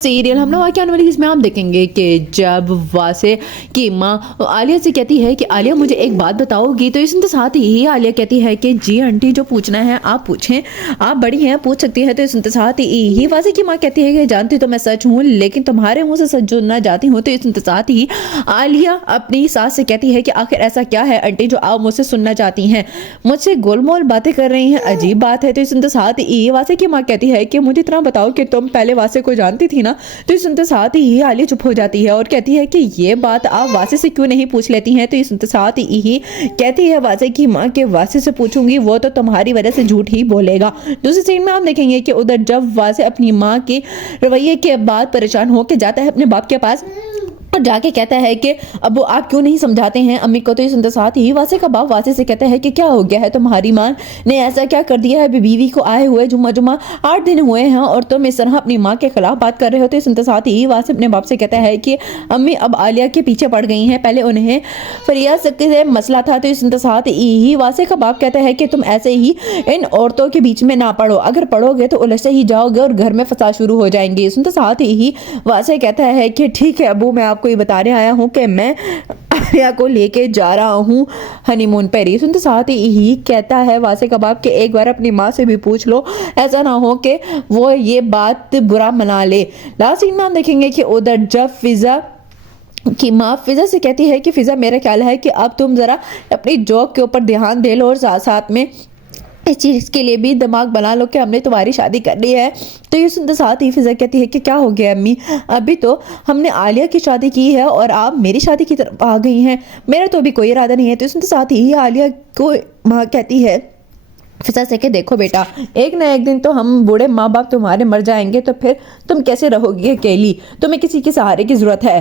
Serial हम लोग आगे आने वाली इसमें आप देखेंगे कि जब वासे की माँ आलिया से कहती है कि आलिया मुझे एक बात बताओगी, तो इसके साथ ही आलिया कहती है कि जी आंटी, जो पूछना है आप पूछें, आप बड़ी हैं पूछ सकती हैं। तो इसके साथ ही वासे की माँ कहती है कि जानती तो मैं सच हूँ, लेकिन तुम्हारे मुंह से सच सुनना चाहती हूँ। तो इसके साथ ही आलिया अपनी सास से कहती है कि आखिर ऐसा क्या है आंटी जो आप मुझसे सुनना चाहती हैं, मुझसे गोलमोल बातें कर रही हैं, अजीब बात है। तो इसके साथ ही वासे की माँ कहती है कि मुझे इतना बताओ कि तुम पहले वासे को जानती थी ना। तो सुनते साथ ही आलिया चुप हो जाती है और कहती है कि ये बात आप वासे से क्यों नहीं पूछ लेती हैं। तो सुनते साथ ही कहती है वासे की माँ के वासे से पूछूंगी वो तो तुम्हारी वजह से झूठ ही बोलेगा। दूसरी सीन में आप देखेंगे कि उधर जब वासे अपनी माँ के रवैये के बाद परेशान होकर जाता है अपने बाप के पास और जाके कहता है कि अब आप क्यों नहीं समझाते हैं अम्मी को। तो सुनते साथ ही वासे का बाप वासे से कहता है कि क्या हो गया है, तुम्हारी माँ ने ऐसा क्या कर दिया है, बीवी को आए हुए जुम्मा 8 दिन हुए हैं और तुम इस तरह अपनी माँ के खिलाफ बात कर रहे हो। तो सुनते साथ ही वासे अपने बाप से कहता है कि अम्मी अब आलिया के पीछे पड़ गई हैं, पहले उन्हें फरियाद से मसला था। तो सुनते साथ ही वासे का बाप कहता है कि तुम ऐसे ही इन औरतों के बीच में ना पड़ो, अगर पढ़ोगे तो उलझते ही जाओगे और घर में फसाद शुरू हो जाएंगे। सुनते साथ ही वासे कहता है कि ठीक है अबू, मैं आपको ये बताने आया हूँ कि मैं आलिया को लेके जा रहा हूँ हनीमून पर। ही सुनते साथ ही कहता है वासे का बाप कि एक बार अपनी माँ से भी पूछ लो, ऐसा ना हो कि वो ये बात बुरा मना ले। लास्ट सीन में हम देखेंगे कि उधर जब फिजा कि माँ फिजा से कहती है कि फिजा, मेरा ख्याल है कि अब तुम जरा अपनी जॉब के ऊपर ध्यान दे लो और साथ साथ में इस चीज़ के लिए भी दिमाग बना लो कि हमने तुम्हारी शादी करनी है। तो ये सुनते साथ ही फिजा कहती है कि क्या हो गया अम्मी, अभी तो हमने आलिया की शादी की है और आप मेरी शादी की तरफ आ गई हैं, मेरा तो अभी कोई इरादा नहीं है। तो सुनते साथ ही आलिया को माँ कहती है फिजा से कि देखो बेटा, एक ना एक दिन तो हम बूढ़े माँ बाप तुम्हारे मर जाएंगे, तो फिर तुम कैसे रहोगी अकेली, तुम्हें किसी के सहारे की जरूरत है।